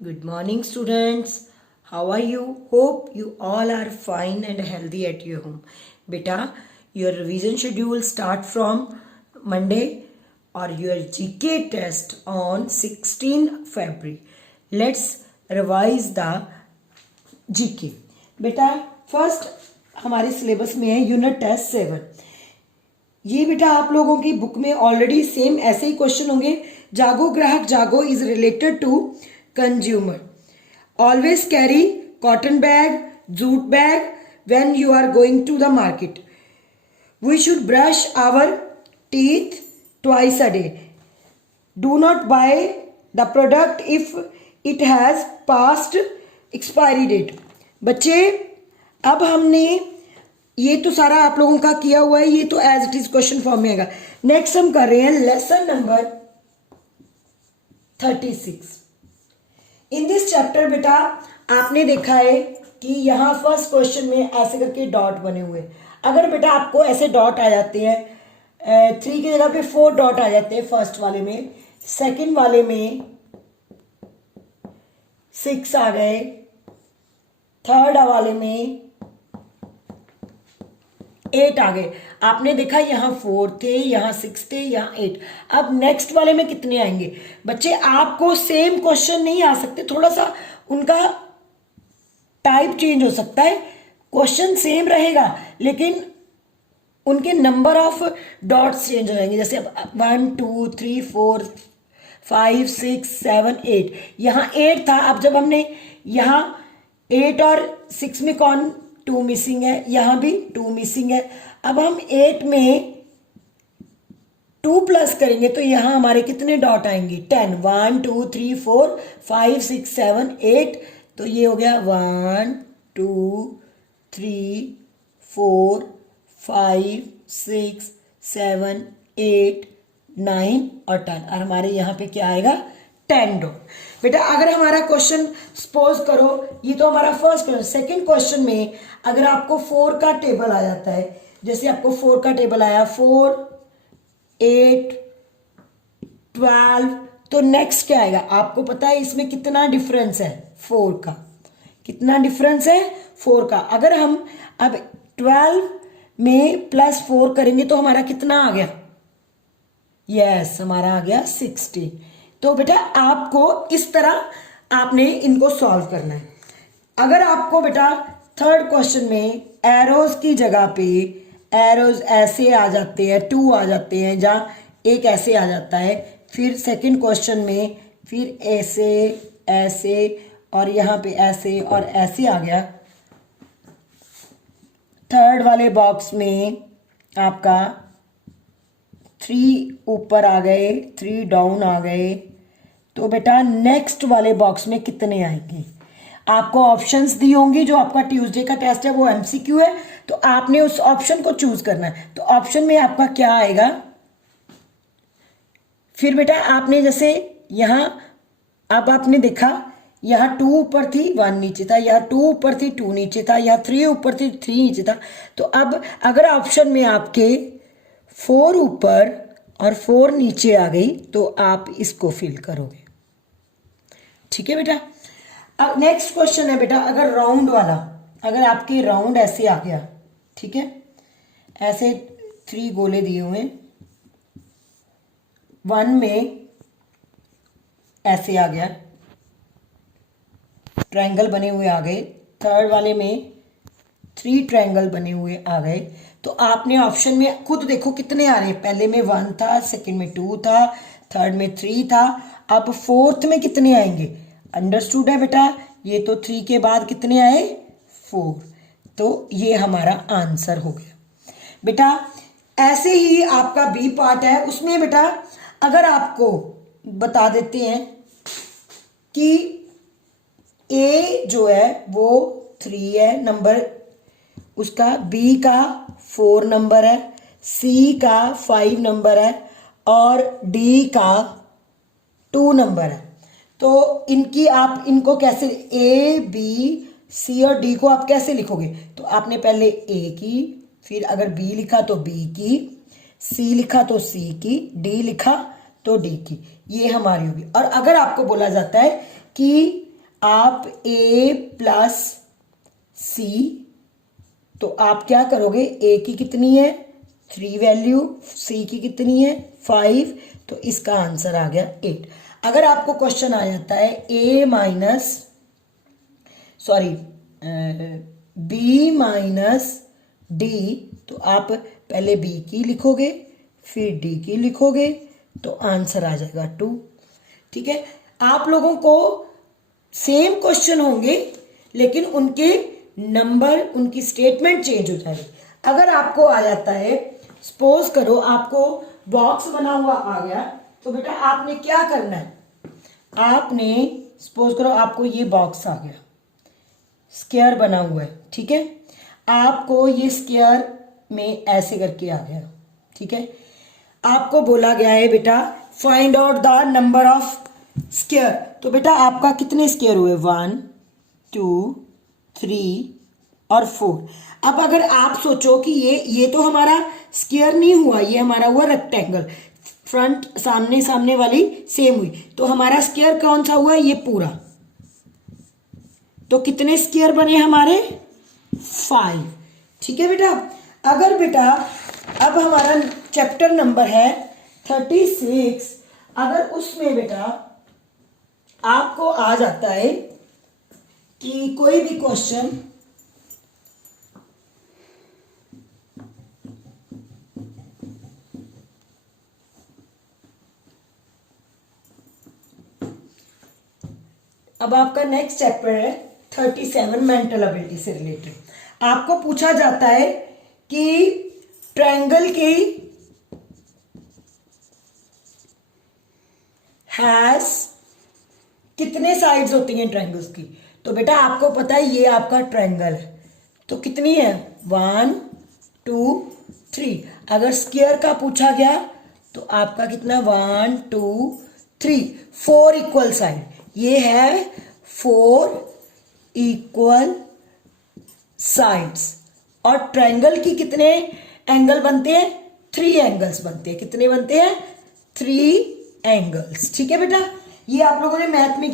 Good morning, students. How are you? Hope you all are fine and healthy at your home. Beta, your revision schedule start from Monday or your GK test on 16 February. Let's revise the GK. बेटा first हमारे syllabus में है unit test 7। ये बेटा आप लोगों की book में ऑलरेडी सेम ऐसे ही क्वेश्चन होंगे। जागो ग्राहक जागो is related to consumer. Always carry cotton bag jute bag when you are going to the market. We should brush our teeth twice a day. Do not buy the product if it has past expiry date. बच्चे अब हमने ये तो सारा आप लोगों का किया हुआ है, ये तो as it is question form में आएगा। नेक्स्ट हम कर रहे हैं lesson number 36। In this chapter बेटा आपने देखा है कि यहाँ फर्स्ट क्वेश्चन में ऐसे करके डॉट बने हुए। अगर बेटा आपको ऐसे डॉट आ जाते हैं 3 की जगह पे 4 डॉट आ जाते हैं फर्स्ट वाले में, सेकंड वाले में 6 आ गए, थर्ड वाले में 8 आ गए। आपने देखा यहाँ 4 थे, यहाँ 6 थे, यहाँ 8। अब नेक्स्ट वाले में कितने आएंगे? बच्चे आपको सेम क्वेश्चन नहीं आ सकते, थोड़ा सा उनका टाइप चेंज हो सकता है। क्वेश्चन सेम रहेगा लेकिन उनके नंबर ऑफ डॉट्स चेंज हो जाएंगे। जैसे 1 2 3 4 5 6 7 8, यहाँ 8 था। अब जब हमने यहाँ 8 और 6 में कौन 2 मिसिंग है, यहाँ भी 2 मिसिंग है। अब हम 8 में 2 प्लस करेंगे तो यहाँ हमारे कितने डॉट आएंगे? 10। 1 2 3 4 5 6 7 8। तो ये हो गया 1 2 3 4 5 6 7 8 9 और 10। और हमारे यहाँ पे क्या आएगा? 10 डॉट। बेटा अगर हमारा क्वेश्चन सपोज करो, ये तो हमारा फर्स्ट क्वेश्चन। सेकंड क्वेश्चन में अगर आपको 4 का टेबल आ जाता है, जैसे आपको 4 का टेबल आया 4 8 12, तो नेक्स्ट क्या आएगा? आपको पता है इसमें कितना डिफरेंस है? 4 का। कितना डिफरेंस है? 4 का। अगर हम अब 12 में +4 करेंगे तो हमारा कितना आ गया? यस, हमारा आ गया 16। तो बेटा आपको इस तरह आपने इनको सॉल्व करना है। अगर आपको बेटा थर्ड क्वेश्चन में एरोज की जगह पे एरोज ऐसे आ जाते हैं, 2 आ जाते हैं, जहाँ एक ऐसे आ जाता है, फिर सेकंड क्वेश्चन में फिर ऐसे ऐसे और यहाँ पे ऐसे और ऐसे आ गया। थर्ड वाले बॉक्स में आपका 3 ऊपर आ गए, 3 डाउन आ गए। तो बेटा नेक्स्ट वाले बॉक्स में कितने आएंगे? आपको ऑप्शंस दी होंगी। जो आपका ट्यूसडे का टेस्ट है वो एमसीक्यू है, तो आपने उस ऑप्शन को चूज करना है। तो ऑप्शन में आपका क्या आएगा? फिर बेटा आपने जैसे यहाँ अब आपने देखा यहाँ 2 ऊपर थी 1 नीचे था, यहाँ 2 ऊपर थी 2 नीचे था, यहाँ 3 ऊपर थी 3 नीचे था। तो अब अगर ऑप्शन में आपके 4 ऊपर और 4 नीचे आ गई तो आप इसको फिल करोगे। ठीक है बेटा। अब नेक्स्ट क्वेश्चन है बेटा, अगर राउंड वाला, अगर आपके राउंड ऐसे आ गया, ठीक है, ऐसे 3 गोले दिए हुए, 1 में ऐसे आ गया, ट्रायंगल बने हुए आ गए, थर्ड वाले में 3 ट्रायंगल बने हुए आ गए। तो आपने ऑप्शन में खुद देखो कितने आ रहे हैं। पहले में 1 था, सेकंड में 2 था, थर्ड में 3 था, अब फोर्थ में कितने आएंगे? अंडरस्टूड है बेटा। ये तो 3 के बाद कितने आए? 4। तो ये हमारा आंसर हो गया बेटा। ऐसे ही आपका बी पार्ट है, उसमें बेटा अगर आपको बता देते हैं कि ए जो है वो 3 है नंबर उसका, बी का 4 नंबर है, सी का 5 नंबर है और डी का 2 नंबर है। तो इनकी आप इनको कैसे, ए बी सी और डी को आप कैसे लिखोगे? तो आपने पहले ए की, फिर अगर बी लिखा तो बी की, सी लिखा तो सी की, डी लिखा तो डी की। ये हमारी होगी। और अगर आपको बोला जाता है कि आप a प्लस सी, तो आप क्या करोगे, a की कितनी है 3 वैल्यू, c की कितनी है 5, तो इसका आंसर आ गया 8। अगर आपको क्वेश्चन आ जाता है b माइनस d, तो आप पहले b की लिखोगे फिर d की लिखोगे, तो आंसर आ जाएगा 2। ठीक है, आप लोगों को सेम क्वेश्चन होंगे लेकिन उनके नंबर, उनकी स्टेटमेंट चेंज हो जाएगी। अगर आपको आ जाता है, सपोज करो आपको बॉक्स बना हुआ आ गया, तो बेटा आपने क्या करना है, आपने सपोज करो आपको ये बॉक्स आ गया, स्क्वायर बना हुआ है, ठीक है, आपको ये स्क्वायर में ऐसे करके आ गया, ठीक है, आपको बोला गया है बेटा find out the number of square, तो बेटा आपका कितने स्क्वायर हुए 1 2 3 और 4। अब अगर आप सोचो कि ये तो हमारा स्क्वायर नहीं हुआ, ये हमारा हुआ रेक्टेंगल, फ्रंट सामने वाली सेम हुई, तो हमारा स्क्वायर कौन सा हुआ, ये पूरा, तो कितने स्क्वायर बने हमारे 5। ठीक है बेटा, अगर बेटा अब हमारा चैप्टर नंबर है 36, अगर उसमें बेटा आपको आ जाता है कि कोई भी क्वेश्चन अब आपका नेक्स्ट चैप्टर है 37 मेंटल एबिलिटी से रिलेटेड, आपको पूछा जाता है कि ट्रायंगल की हैज कितने साइड्स होती हैं ट्रायंगल्स की, तो बेटा आपको पता है ये आपका ट्रायंगल है, तो कितनी है 1 2 3। अगर स्क्वायर का पूछा गया तो आपका कितना 1 2 3 4 इक्वल साइड, ये है 4 इक्वल साइड्स। और ट्रायंगल की कितने एंगल बनते हैं, 3 एंगल्स बनते हैं, कितने बनते हैं 3 एंगल्स। ठीक है बेटा, ये आप लोगों ने मैथ में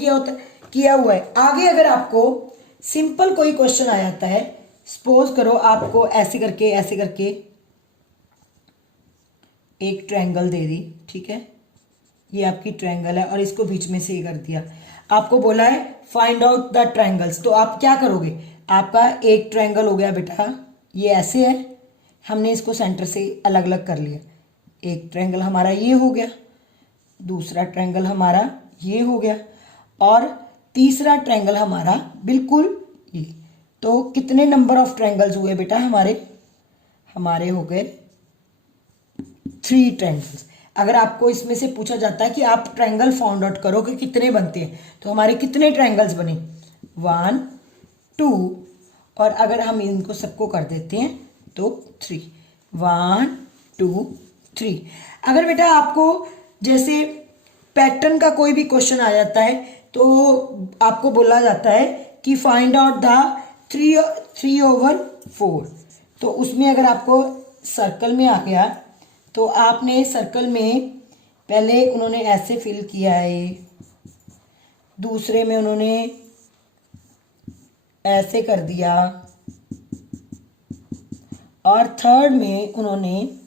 किया हुआ है। आगे अगर आपको सिंपल कोई क्वेश्चन आ जाता है, सपोज करो आपको ऐसे करके एक ट्रायंगल दे दी, ठीक है, ये आपकी ट्रायंगल है और इसको बीच में से कर दिया, आपको बोला है फाइंड आउट द ट्रायंगल्स, तो आप क्या करोगे, आपका एक ट्रायंगल हो गया बेटा ये ऐसे है, हमने इसको सेंटर से अलग अलग कर लिया, एक ट्रायंगल हमारा ये हो गया, दूसरा ट्रायंगल हमारा ये हो गया और तीसरा ट्रायंगल हमारा बिल्कुल ये। तो कितने नंबर ऑफ ट्रायंगल्स हुए बेटा हमारे हो गए 3 ट्रायंगल्स। अगर आपको इसमें से पूछा जाता है कि आप ट्रायंगल फाउंड आउट करो कि कितने बनते हैं, तो हमारे कितने ट्रायंगल्स बने 1 2, और अगर हम इनको सबको कर देते हैं तो 3 1 2 3। अगर बेटा आपको जैसे पैटर्न का कोई भी क्वेश्चन आ जाता है तो आपको बोला जाता है कि फाइंड आउट द 3/4, तो उसमें अगर आपको सर्कल में आ गया तो आपने सर्कल में पहले उन्होंने ऐसे फिल किया है, दूसरे में उन्होंने ऐसे कर दिया और थर्ड में उन्होंने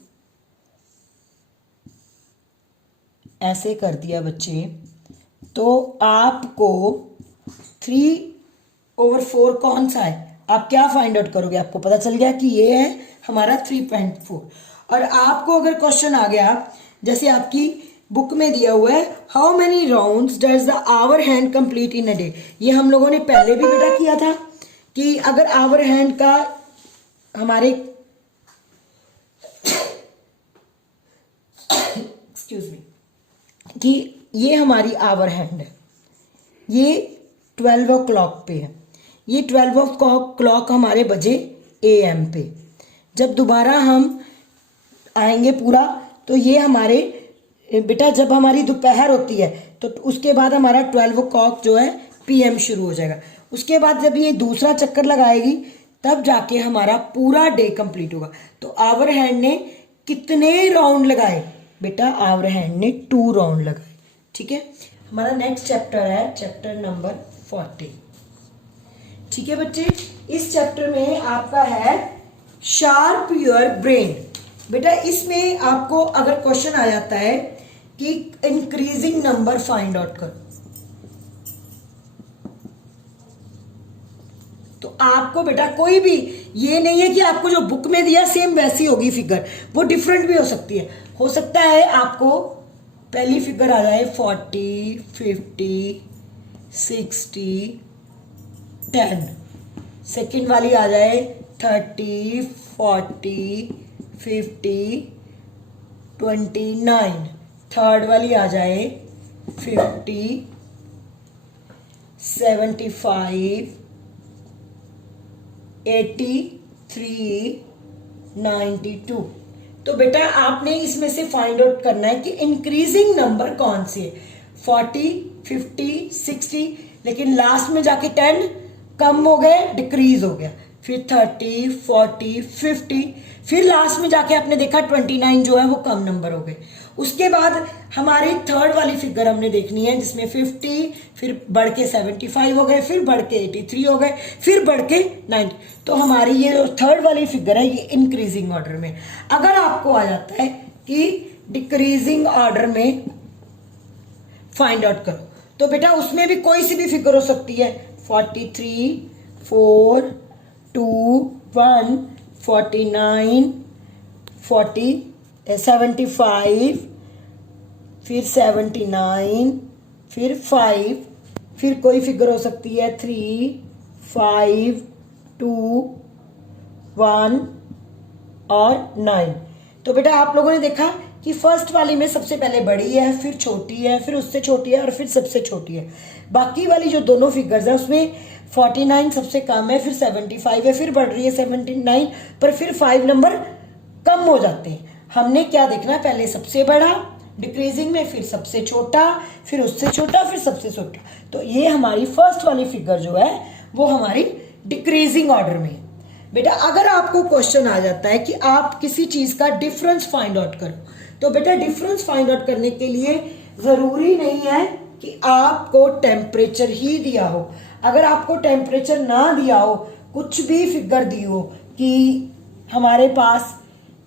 ऐसे कर दिया बच्चे, तो आपको 3/4 कौन सा है, आप क्या फाइंड आउट करोगे, आपको पता चल गया कि ये है हमारा 3.4। और आपको अगर क्वेश्चन आ गया जैसे आपकी बुक में दिया हुआ है how many rounds does the hour hand complete in a day, ये हम लोगों ने पहले भी बेटा किया था कि अगर आवर हैंड का हमारे एक्सक्यूज मी, कि ये हमारी आवर हैंड है, ये 12 o'clock पे है, ये 12 o'clock हमारे बजे AM पे, जब दोबारा हम आएंगे पूरा तो ये हमारे बेटा जब हमारी दोपहर होती है तो उसके बाद हमारा 12 o'clock जो है PM शुरू हो जाएगा, उसके बाद जब ये दूसरा चक्कर लगाएगी तब जाके हमारा पूरा डे कंप्लीट होगा। तो आवर हैंड ने कितने राउंड लगाए बेटा, आवर हैंड ने 2 राउंड लगाए। ठीक है, हमारा नेक्स्ट चैप्टर है चैप्टर नंबर 40। ठीक है बच्चे, इस चैप्टर में आपका है शार्प योर ब्रेन। बेटा इसमें आपको अगर क्वेश्चन आ जाता है कि इंक्रीजिंग नंबर फाइंड आउट करो, तो आपको बेटा कोई भी ये नहीं है कि आपको जो बुक में दिया सेम वैसी होगी फिगर, वो डिफरेंट भी हो सकती है। हो सकता है आपको पहली फिगर आ जाए 40, 50, 60, 10, सेकेंड वाली आ जाए 30, 40, 50, 29, थर्ड वाली आ जाए 50, 75, 83, 92। तो बेटा आपने इसमें से फाइंड आउट करना है कि इंक्रीजिंग नंबर कौन से है, 40, 50, 60, लेकिन लास्ट में जाके 10 कम हो गए, डिक्रीज हो गया, फिर 30, 40, 50, फिर लास्ट में जाके आपने देखा 29 जो है वो कम नंबर हो गए। उसके बाद हमारी थर्ड वाली फिगर हमने देखनी है जिसमें 50, फिर बढ़ के 75 हो गए, फिर बढ़ के 83 हो गए, फिर बढ़ के 90। तो हमारी ये जो थर्ड वाली फिगर है ये इंक्रीजिंग ऑर्डर में। अगर आपको आ जाता है कि डिक्रीजिंग ऑर्डर में फाइंड आउट करो, तो बेटा उसमें भी कोई सी भी फिगर हो सकती है, 43, 4, 2, 1, 49, 40, 75, फिर 79, फिर 5, फिर कोई फिगर हो सकती है 3, 5, 2, 1 और 9। तो बेटा आप लोगों ने देखा कि फर्स्ट वाली में सबसे पहले बड़ी है, फिर छोटी है, फिर उससे छोटी है और फिर सबसे छोटी है। बाकी वाली जो दोनों फिगर्स है उसमें 49 सबसे कम है, फिर 75 है, फिर बढ़ रही है 79, पर फिर 5 नंबर कम हो जाते हैं। हमने क्या देखना है, पहले सबसे बड़ा डिक्रीजिंग में, फिर सबसे छोटा, फिर उससे छोटा, फिर सबसे छोटा। तो ये हमारी फर्स्ट वाली फिगर जो है वो हमारी डिक्रीजिंग ऑर्डर में है। बेटा अगर आपको क्वेश्चन आ जाता है कि आप किसी चीज का डिफरेंस फाइंड आउट करो, तो बेटा डिफरेंस फाइंड आउट करने के लिए जरूरी नहीं है कि आपको टेम्परेचर ही दिया हो। अगर आपको टेम्परेचर ना दिया हो, कुछ भी फिगर दी हो कि हमारे पास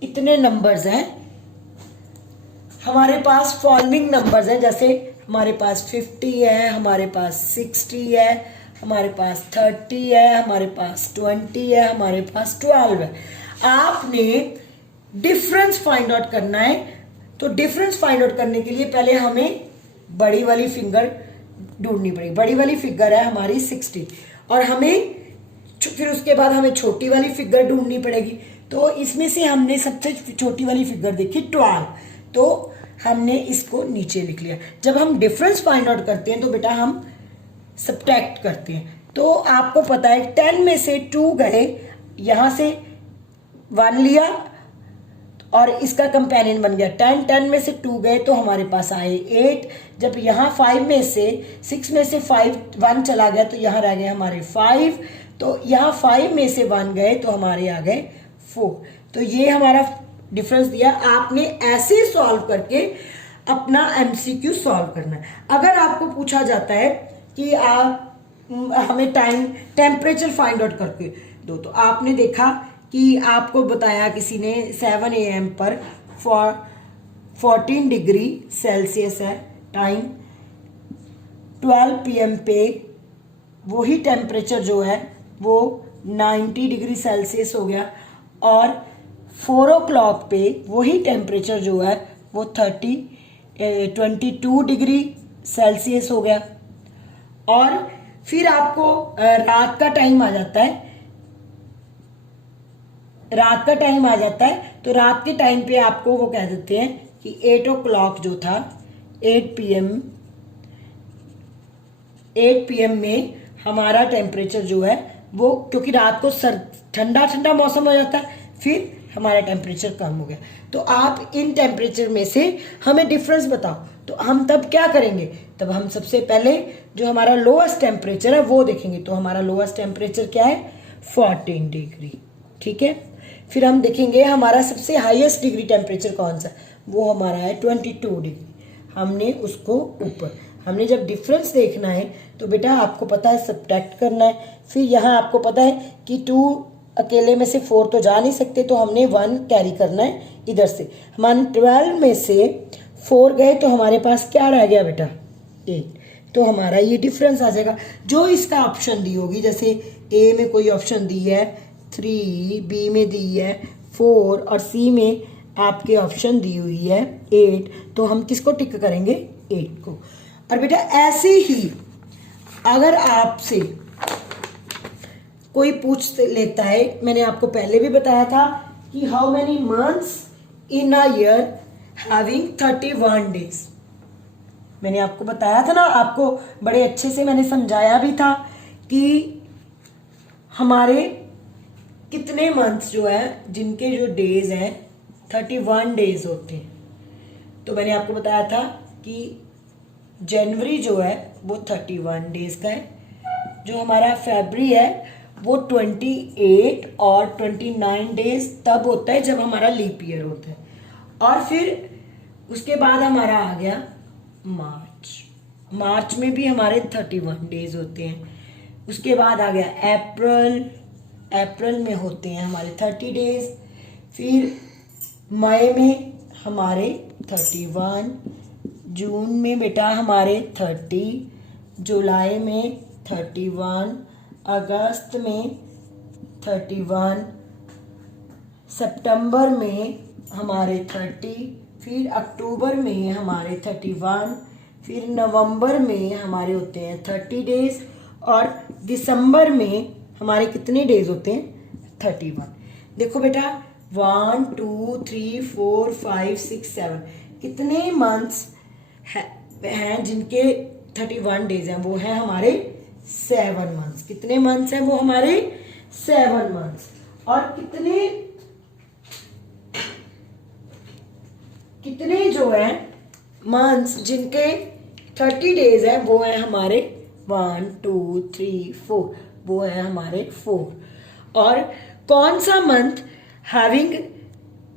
इतने नंबर्स हैं, हमारे पास फॉलोइंग नंबर्स हैं, जैसे हमारे पास 50 है, हमारे पास 60 है, हमारे पास 30 है, हमारे पास 20 है, हमारे पास 12 है। आपने डिफरेंस फाइंड आउट करना है। तो डिफरेंस फाइंड आउट करने के लिए पहले हमें बड़ी वाली फिगर ढूंढनी पड़ेगी। बड़ी वाली फिगर है हमारी 60 और हमें फिर उसके बाद हमें छोटी वाली फिगर ढूंढनी पड़ेगी। तो इसमें से हमने सबसे छोटी वाली फिगर देखी 12, तो हमने इसको नीचे लिख लिया। जब हम डिफरेंस फाइंड आउट करते हैं तो बेटा हम सब्ट्रैक्ट करते हैं। तो आपको पता है 10 में से 2 गए, यहां से 1 लिया और इसका कंपेनियन बन गया 10, 10 में से 2 गए तो हमारे पास आए 8। जब यहाँ 5 में से 6 में से 1 चला गया तो यहाँ रह गए हमारे 5। तो यहाँ 5 में से 1 गए तो हमारे आ गए 4। तो ये हमारा डिफरेंस दिया। आपने ऐसे सॉल्व करके अपना एमसीक्यू सॉल्व करना है। अगर आपको पूछा जाता है कि आप हमें टेम्परेचर फाइंड आउट करके दो, तो आपने देखा कि आपको बताया किसी ने 7 AM पर 14 डिग्री सेल्सियस है टाइम, 12 PM पे वही टेम्परेचर जो है वो 90 डिग्री सेल्सियस हो गया और 4 o'clock पे वही टेम्परेचर जो है वो 22 डिग्री सेल्सियस हो गया। और फिर आपको रात का टाइम आ जाता है, तो रात के टाइम पे आपको वो कह देते हैं कि 8 o'clock जो था 8 PM में हमारा टेम्परेचर जो है वो, क्योंकि रात को ठंडा ठंडा मौसम हो जाता है, फिर हमारा टेम्परेचर कम हो गया। तो आप इन टेम्परेचर में से हमें डिफरेंस बताओ। तो हम तब क्या करेंगे, तब हम सबसे पहले जो हमारा लोएस्ट टेम्परेचर है वो देखेंगे। तो हमारा लोएस्ट टेम्परेचर क्या है, 14 डिग्री। ठीक है, फिर हम देखेंगे हमारा सबसे हाईएस्ट डिग्री टेम्परेचर कौन सा, वो हमारा है 22 डिग्री। हमने उसको ऊपर, हमने जब डिफरेंस देखना है तो बेटा आपको पता है सब्ट्रैक्ट करना है। फिर यहाँ आपको पता है कि 2 अकेले में से 4 तो जा नहीं सकते, तो हमने 1 कैरी करना है इधर से। हमारे 12 में से 4 गए तो हमारे पास क्या रह गया बेटा, 8। तो हमारा ये डिफरेंस आ जाएगा। जो इसका ऑप्शन दी होगी, जैसे ए में कोई ऑप्शन दी है 3, बी में दी है 4 और सी में आपके ऑप्शन दी हुई है 8, तो हम किसको टिक करेंगे, 8 को। और बेटा ऐसे ही अगर आपसे कोई पूछ लेता है, मैंने आपको पहले भी बताया था कि how many months in a year having 31 days. मैंने आपको बताया था ना, आपको बड़े अच्छे से मैंने समझाया भी था कि हमारे कितने मंथ्स जो है जिनके जो डेज हैं 31 डेज होते हैं। तो मैंने आपको बताया था कि जनवरी जो है वो 31 डेज का है, जो हमारा फरवरी है वो 28 और 29 डेज तब होता है जब हमारा लीप ईयर होता है। और फिर उसके बाद हमारा आ गया मार्च में भी हमारे 31 डेज होते हैं। उसके बाद आ गया अप्रैल में होते हैं हमारे 30 डेज। फिर मई में हमारे 31, जून में बेटा हमारे 30, जुलाई में 31, अगस्त में 31, सितंबर में हमारे 30, फिर अक्टूबर में हमारे 31, फिर नवंबर में हमारे होते हैं 30 डेज और दिसंबर में हमारे कितने डेज होते हैं 31। देखो बेटा 1 2 3 4 5 6 7 कितने मंथ्स हैं जिनके 31 डेज हैं, वो है हमारे 7 मंथ्स। कितने मंथ्स हैं वो हमारे 7 मंथ्स। और कितने जो है मंथ्स जिनके 30 डेज है वो है हमारे 1 2 3 4, वो है हमारे 4। और कौन सा month having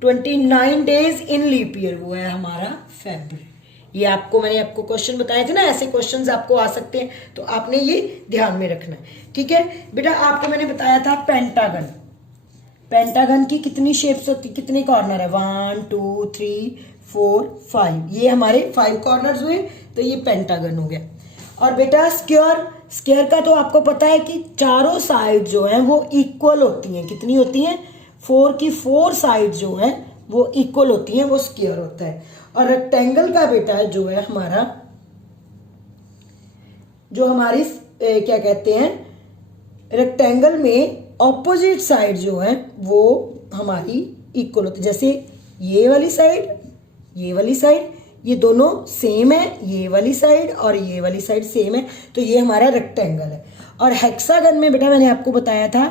29 days in leap year, वो है हमारा फरवरी। ये मैंने आपको क्वेश्चन बताए थे ना, ऐसे क्वेश्चंस आपको आ सकते हैं, तो आपने ये ध्यान में रखना है। ठीक है बेटा, आपको मैंने बताया था पेंटागन की कितनी शेप्स होती, कितने कॉर्नर है, 1 2 3 4 5, ये हमारे 5 कॉर्नर्स हुए, तो ये पेंटागन हो गया। और बेटा स्क्वायर का तो आपको पता है कि चारों साइड जो है वो इक्वल होती हैं। कितनी होती हैं, 4 की 4 साइड जो है वो इक्वल होती हैं, वो स्क्वायर होता है। और रेक्टेंगल का बेटा जो है हमारा, जो हमारी क्या कहते हैं, रेक्टेंगल में ऑपोजिट साइड जो है वो हमारी इक्वल होती है। जैसे ये वाली साइड ये दोनों सेम है, ये वाली साइड और ये वाली साइड सेम है, तो ये हमारा रेक्टेंगल है। और हेक्सागन में बेटा मैंने आपको बताया था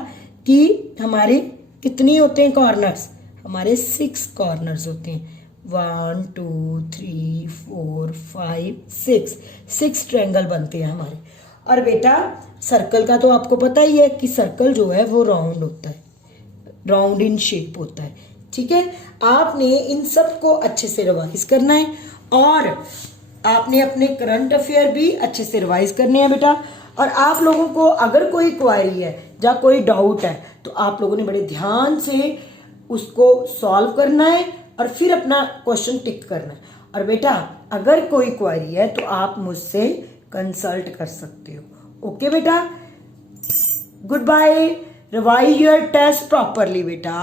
कि हमारे कितनी होते हैं कॉर्नर्स, हमारे 6 कॉर्नर्स होते हैं, 1 2 3 4 5 6 ट्रायंगल बनते हैं हमारे। और बेटा सर्कल का तो आपको पता ही है कि सर्कल जो है वो राउंड होता है, राउंड इन शेप होता है। ठीक है, आपने इन सब को अच्छे से रिवाइज करना है और आपने अपने करंट अफेयर भी अच्छे से रिवाइज करने हैं बेटा। और आप लोगों को अगर कोई क्वेरी है या कोई डाउट है तो आप लोगों ने बड़े ध्यान से उसको सॉल्व करना है और फिर अपना क्वेश्चन टिक करना है। और बेटा अगर कोई क्वेरी है तो आप मुझसे कंसल्ट कर सकते हो। ओके बेटा, good bye, revise your test properly बेटा।